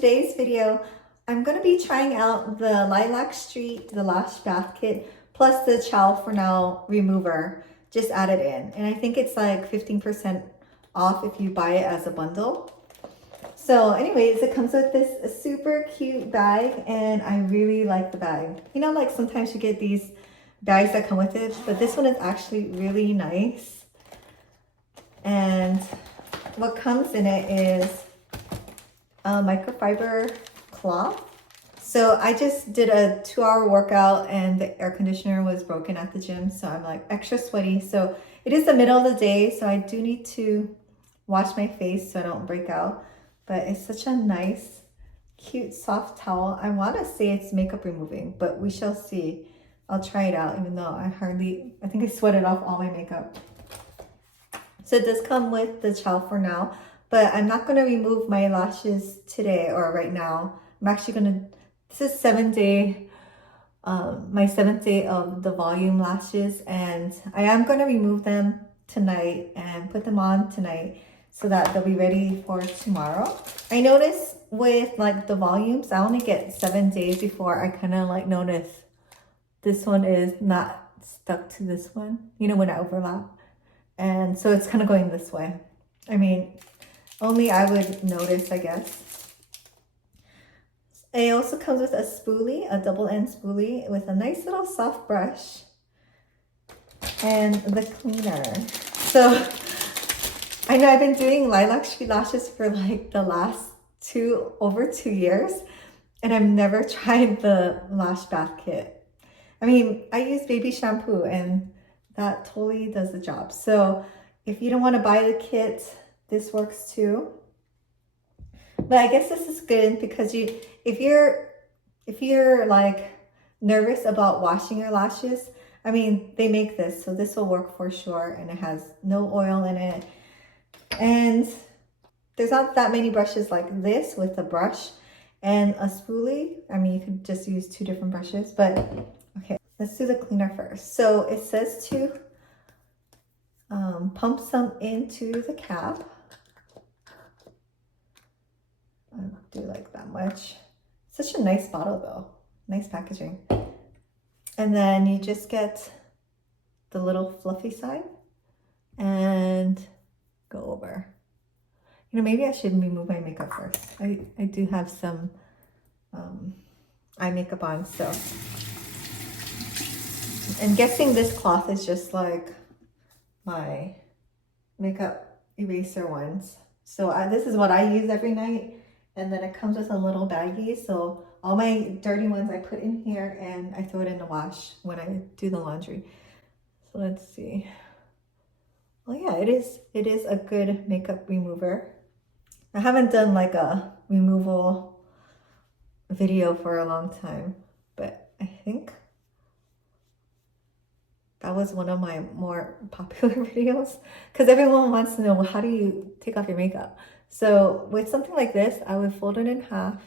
today's video, I'm going to be trying out the Lilac Street, the Lash Bath Kit, plus the Chow For Now remover, just added in. And I think it's like 15% off if you buy it as a bundle. So anyways, it comes with this super cute bag, and I really like the bag. You know, like sometimes you get these bags that come with it, but this one is actually really nice. And what comes in it is a microfiber cloth. So I just did a 2-hour workout and the air conditioner was broken at the gym, so I'm like extra sweaty. So it is the middle of the day, so I do need to wash my face so I don't break out. But it's such a nice, cute, soft towel. I want to say it's makeup removing, but we shall see. I'll try it out, even though I think I sweated off all my makeup. So it does come with the Chow For Now, but I'm not going to remove my lashes today or right now. I'm actually going to, this is my 7th day of the volume lashes, and I am going to remove them tonight and put them on tonight so that they'll be ready for tomorrow. I noticed with like the volumes, I only get 7 days before I kind of like notice this one is not stuck to this one, you know, when I overlap. And so it's kind of going this way. I mean, only I would notice, I guess. It also comes with a spoolie, a double end spoolie with a nice little soft brush and the cleaner. So I know I've been doing Lilac Street lashes for like the last over 2 years, and I've never tried the Lash Bath Kit. I mean, I use baby shampoo and that totally does the job. So if you don't want to buy the kit, this works too. But I guess this is good because if you're like nervous about washing your lashes, I mean, they make this, so this will work for sure, and it has no oil in it. And there's not that many brushes like this with a brush and a spoolie. I mean, you could just use 2 different brushes, but okay, let's do the cleaner first. So it says to pump some into the cap. I don't do like that much. Such a nice bottle though, nice packaging. And then you just get the little fluffy side and go over. You know, maybe I should remove my makeup first. I do have some eye makeup on, so. I'm guessing this cloth is just like my makeup eraser ones. So this is what I use every night. And then it comes with a little baggie. So all my dirty ones I put in here and I throw it in the wash when I do the laundry. So let's see. Well, yeah, it is a good makeup remover. I haven't done like a removal video for a long time, but I think that was one of my more popular videos because everyone wants to know, well, how do you take off your makeup? So with something like this, I would fold it in half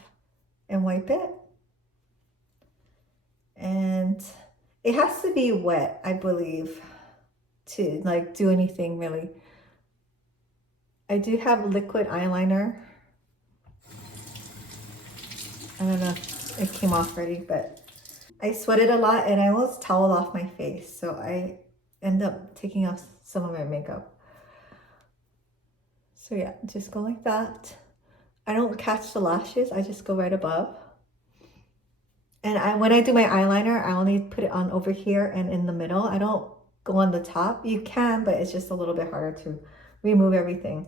and wipe it. And it has to be wet, I believe, to like do anything really. I do have liquid eyeliner. I don't know if it came off already, but I sweated a lot and I almost toweled off my face. So I end up taking off some of my makeup. So yeah, just go like that. I don't catch the lashes, I just go right above. And when I do my eyeliner, I only put it on over here and in the middle. I don't go on the top. You can, but it's just a little bit harder to remove everything.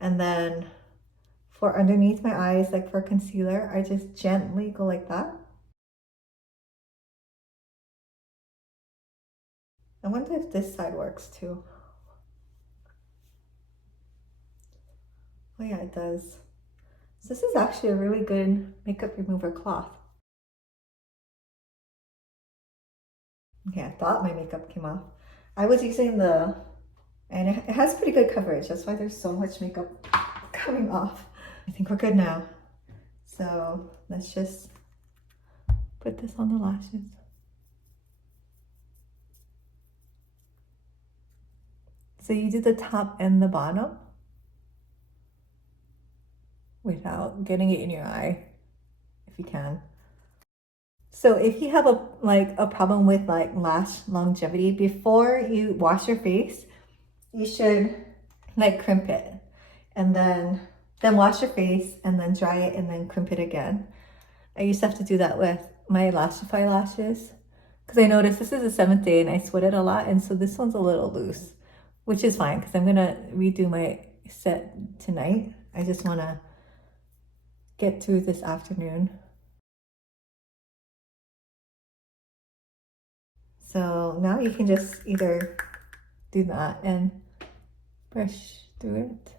And then for underneath my eyes, like for concealer, I just gently go like that. I wonder if this side works too. Oh yeah, it does. So this is actually a really good makeup remover cloth. Okay, I thought my makeup came off. I was using and it has pretty good coverage. That's why there's so much makeup coming off. I think we're good now. So let's just put this on the lashes. So you do the top and the bottom without without getting it in your eye if you can. So if you have a problem with like lash longevity, before you wash your face, you should like crimp it and then wash your face and then dry it and then crimp it again. I used to have to do that with my Lashify lashes because I noticed this is the 7th day and I sweated a lot, and so this one's a little loose, which is fine because I'm gonna redo my set tonight. I just want to get through this afternoon. So now you can just either do that and brush through it.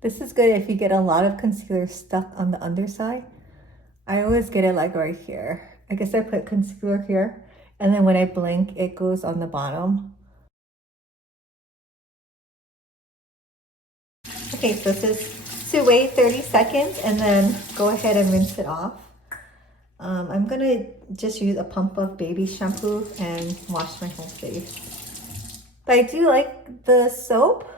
This is good if you get a lot of concealer stuck on the underside. I always get it like right here. I guess I put concealer here, and then when I blink, it goes on the bottom. Okay, so this is to wait 30 seconds and then go ahead and rinse it off. I'm gonna just use a pump of baby shampoo and wash my whole face. But I do like the soap.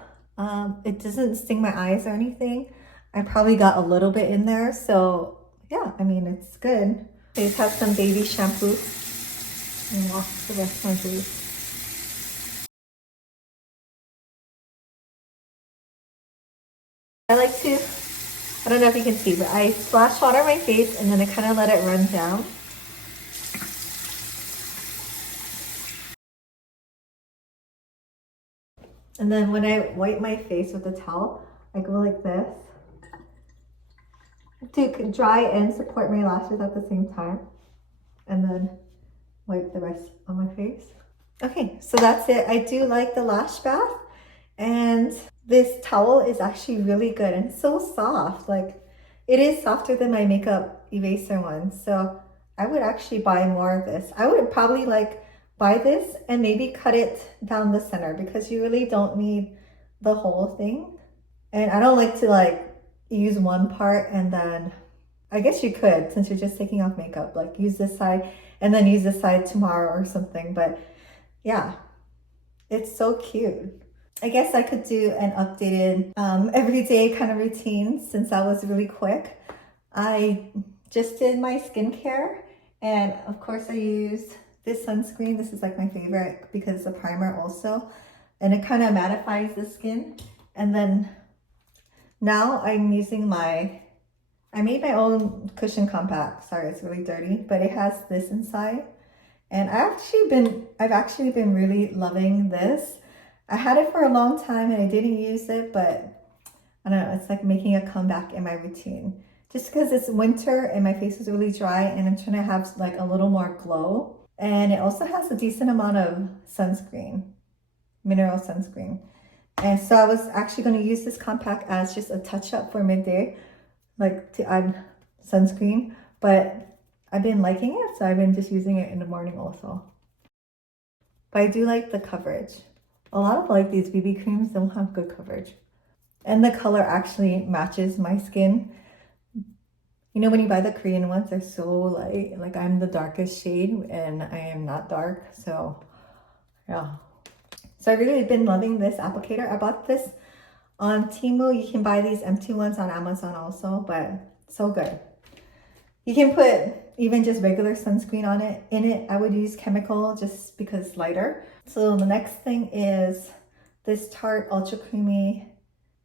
It doesn't sting my eyes or anything. I probably got a little bit in there, so yeah, I mean, it's good. I just have some baby shampoo and wash the rest of my face. I like to, I don't know if you can see, but I splash water my face and then I kind of let it run down. And then when I wipe my face with a towel, I go like this to dry and support my lashes at the same time. And then wipe the rest on my face. Okay, so that's it. I do like the lash bath, and this towel is actually really good and so soft. Like, it is softer than my makeup eraser one. So I would actually buy more of this. I would probably like buy this and maybe cut it down the center because you really don't need the whole thing. And I don't like to like use one part and then, I guess you could, since you're just taking off makeup, like use this side and then use this side tomorrow or something. But yeah, it's so cute. I guess I could do an updated everyday kind of routine since that was really quick. I just did my skincare, and of course I used this sunscreen. This is like my favorite because it's a primer also, and it kind of mattifies the skin. And then now I'm using I made my own cushion compact. Sorry, it's really dirty, but it has this inside. And I've actually been really loving this. I had it for a long time and I didn't use it, but I don't know, it's like making a comeback in my routine. Just because it's winter and my face is really dry and I'm trying to have like a little more glow. And it also has a decent amount of sunscreen, mineral sunscreen. And so I was actually going to use this compact as just a touch up for midday, like to add sunscreen, but I've been liking it, so I've been just using it in the morning also. But I do like the coverage. A lot of like these BB creams don't have good coverage. And the color actually matches my skin. You know, when you buy the Korean ones, they're so light. Like I'm the darkest shade and I am not dark, so yeah. So I've really been loving this applicator. I bought this on Temu. You can buy these empty ones on Amazon also, but so good. You can put even just regular sunscreen on it. In it, I would use chemical just because it's lighter. So the next thing is this Tarte Ultra Creamy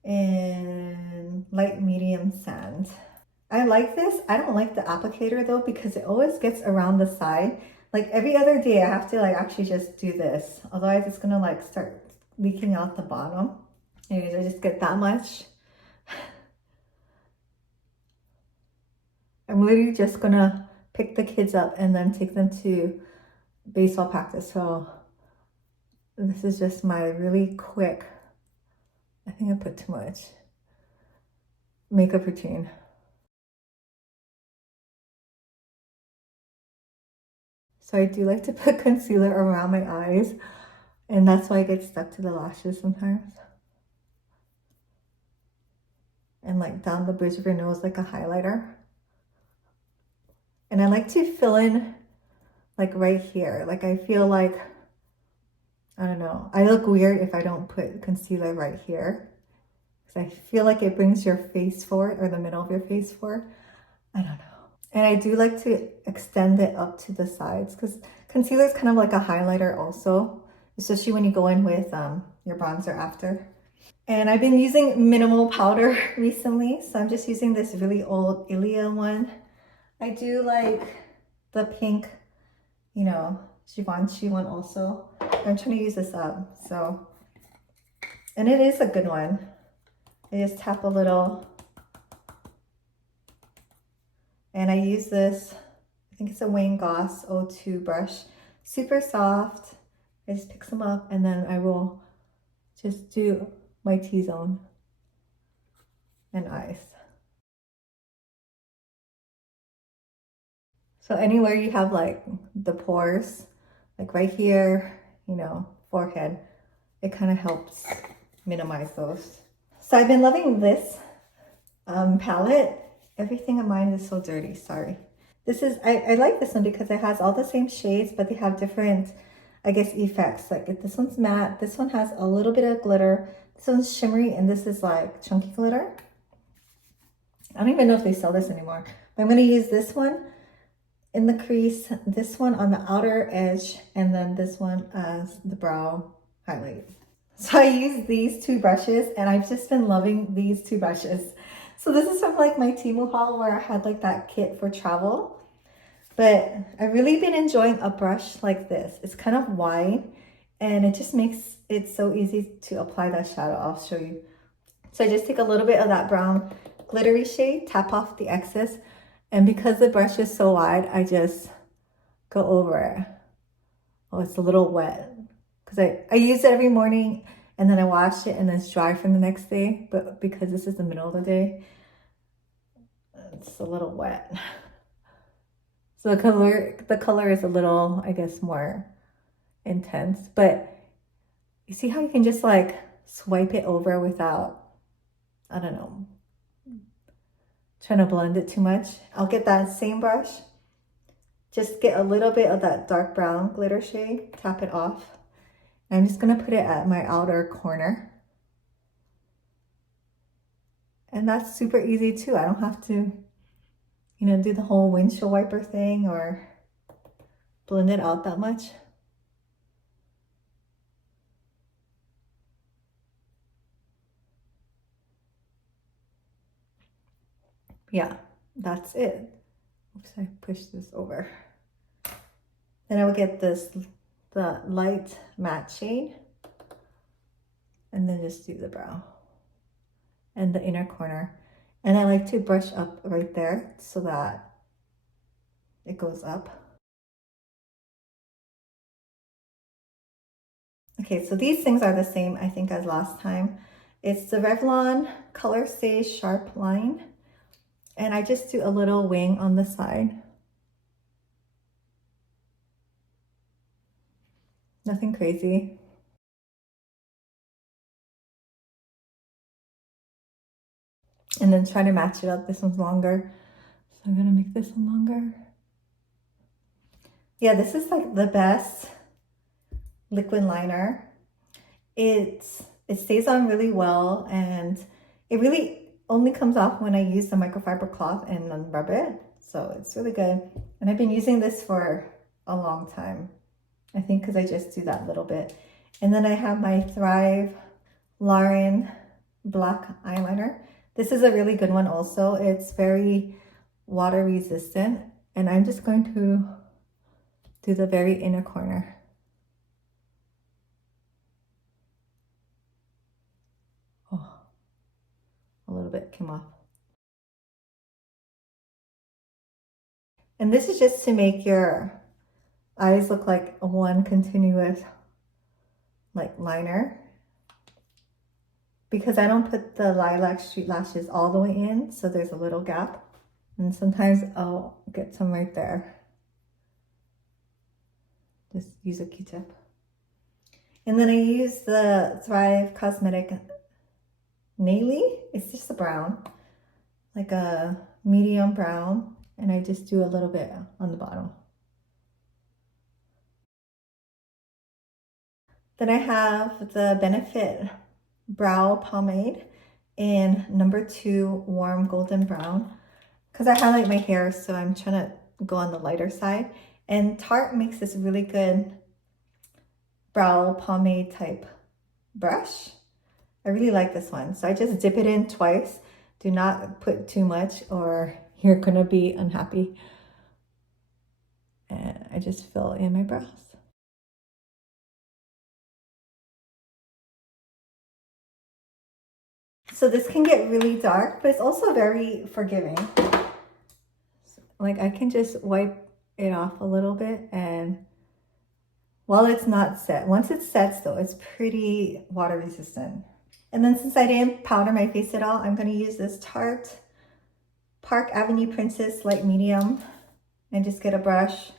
in light medium sand. I like this. I don't like the applicator though because it always gets around the side. Like every other day I have to like actually just do this. Otherwise it's gonna like start leaking out the bottom. Anyways, I just get that much. I'm literally just gonna pick the kids up and then take them to baseball practice. So this is just my really quick, I think I put too much, makeup routine. So I do like to put concealer around my eyes, and that's why I get stuck to the lashes sometimes. And like down the bridge of your nose like a highlighter. And I like to fill in like right here. Like I feel like, I don't know, I look weird if I don't put concealer right here. because I feel like it brings your face forward, or the middle of your face forward. I don't know. And I do like to extend it up to the sides because concealer is kind of like a highlighter also, especially when you go in with your bronzer after. And I've been using minimal powder recently, so I'm just using this really old Ilia one. I do like the pink, you know, Givenchy one also. I'm trying to use this up, so. And it is a good one. I just tap a little. And I use this, I think it's a Wayne Goss O2 brush. Super soft. I just pick some up and then I will just do my T-zone and eyes. So anywhere you have like the pores, like right here, you know, forehead, it kind of helps minimize those. So I've been loving this palette. Everything of mine is so dirty, sorry. This is, I like this one because it has all the same shades, but they have different, I guess, effects. Like if this one's matte, this one has a little bit of glitter, this one's shimmery, and this is like chunky glitter. I don't even know if they sell this anymore, but I'm gonna use this one in the crease, this one on the outer edge, and then this one as the brow highlight. So I use these two brushes and I've just been loving these two brushes. So this is from like my Temu haul where I had like that kit for travel. But I've really been enjoying a brush like this. It's kind of wide and it just makes it so easy to apply that shadow. I'll show you. So I just take a little bit of that brown glittery shade, tap off the excess. And because the brush is so wide, I just go over it. Oh, it's a little wet. Because I use it every morning and then I wash it and then it's dry for the next day. But because this is the middle of the day, it's a little wet. So the color is a little, I guess, more intense. But you see how you can just like swipe it over without, I don't know, trying to blend it too much. I'll get that same brush, just get a little bit of that dark brown glitter shade, tap it off. And I'm just gonna put it at my outer corner. And that's super easy too. I don't have to, you know, do the whole windshield wiper thing or blend it out that much. Yeah, that's it. Oops, I pushed this over. Then I will get this, the light matte shade, and then just do the brow and the inner corner. And I like to brush up right there so that it goes up. Okay, so these things are the same, I think, as last time. It's the Revlon Color Stay Sharp Line. And I just do a little wing on the side. Nothing crazy. And then try to match it up. This one's longer. So I'm gonna make this one longer. Yeah, this is like the best liquid liner. It stays on really well and it really only comes off when I use the microfiber cloth and then rub it. So it's really good. And I've been using this for a long time. I think because I just do that little bit. And then I have my Thrive Lauren black eyeliner. This is a really good one also. It's very water resistant. And I'm just going to do the very inner corner. Oh, a little bit came off. And this is just to make your eyes look like one continuous like liner. Because I don't put the Lilac Street Lashes all the way in, so there's a little gap. And sometimes I'll get some right there. Just use a Q-tip. And then I use the Thrive Cosmetic Naily. It's just a brown, like a medium brown. And I just do a little bit on the bottom. Then I have the Benefit Brow Pomade. in number 2 warm golden brown because I highlight my hair, so I'm trying to go on the lighter side. And Tarte makes this really good brow pomade type brush. I really like this one. So I just dip it in twice. Do not put too much or you're gonna be unhappy. And I just fill in my brows. So this can get really dark, but it's also very forgiving. Like I can just wipe it off a little bit, and while it's not set, once it sets though, it's pretty water resistant. And then since I didn't powder my face at all, I'm gonna use this Tarte Park Avenue Princess Light Medium and just get a brush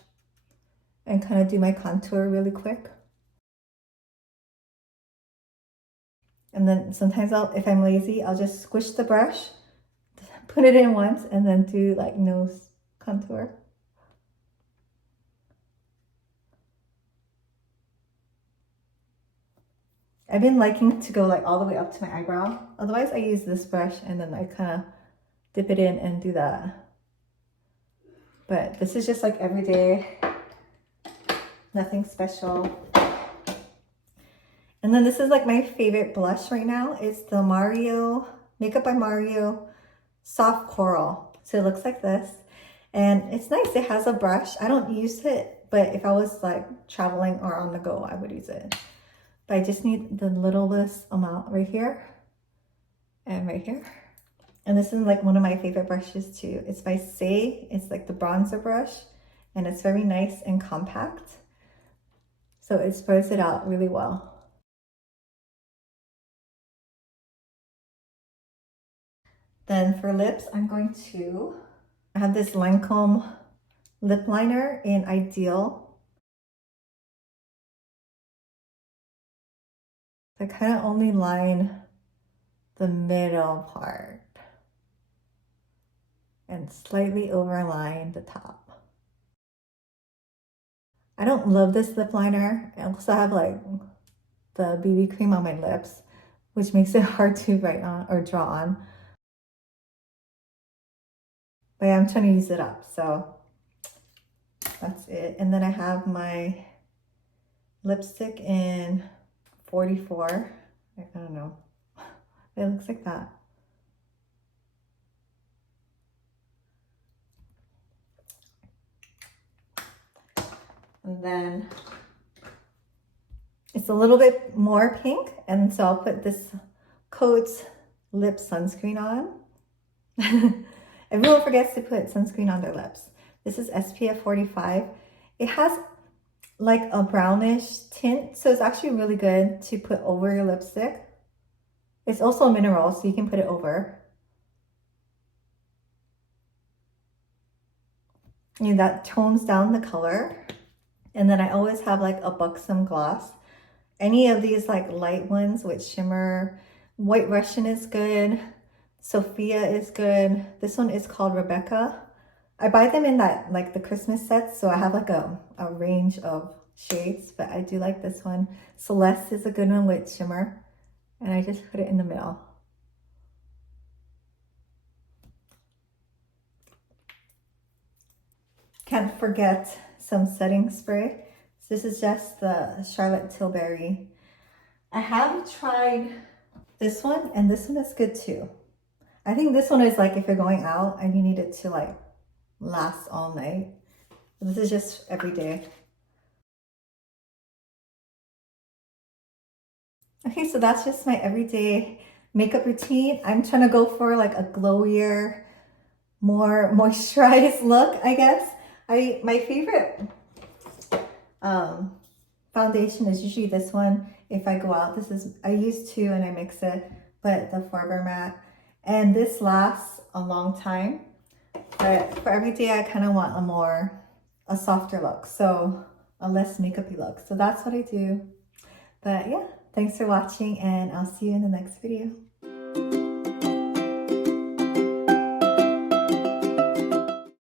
and kind of do my contour really quick. And then sometimes if I'm lazy, I'll just squish the brush, put it in once, and then do like nose contour. I've been liking to go like all the way up to my eyebrow. Otherwise I use this brush and then I kind of dip it in and do that. But this is just like everyday, nothing special. And then this is like my favorite blush right now. It's the Makeup by Mario Soft Coral. So it looks like this. And it's nice, it has a brush. I don't use it, but if I was like traveling or on the go, I would use it. But I just need the littlest amount right here and right here. And this is like one of my favorite brushes too. It's by Say. It's like the bronzer brush and it's very nice and compact. So it spreads it out really well. Then for lips, I have this Lancome lip liner in Ideal. I kind of only line the middle part and slightly overline the top. I don't love this lip liner. I also have like the BB cream on my lips, which makes it hard to write on or draw on. But yeah, I'm trying to use it up, so that's it. And then I have my lipstick in 44. I don't know. It looks like that. And then it's a little bit more pink, and so I'll put this Coats lip sunscreen on. Everyone forgets to put sunscreen on their lips. This is SPF 45. It has like a brownish tint, so it's actually really good to put over your lipstick. It's also a mineral, so you can put it over. And that tones down the color. And then I always have like a buxom gloss. Any of these like light ones with shimmer. White Russian is good. Sophia is good. This one is called Rebecca. I buy them in that like the Christmas sets, so I have like a range of shades, but I do like this one. Celeste is a good one with shimmer, and I just put it in the middle. Can't forget some setting spray. So this is just the Charlotte Tilbury. I have tried this one, and this one is good too. I think this one is like if you're going out and you need it to like last all night. This is just every day. Okay, so that's just my everyday makeup routine. I'm trying to go for like a glowier, more moisturized look, I guess. My favorite foundation is usually this one. If I go out, I use two and I mix it, but the Forever Matte. And this lasts a long time, but for every day I kind of want a softer look, so a less makeup-y look. So that's what I do. But yeah, thanks for watching and I'll see you in the next video.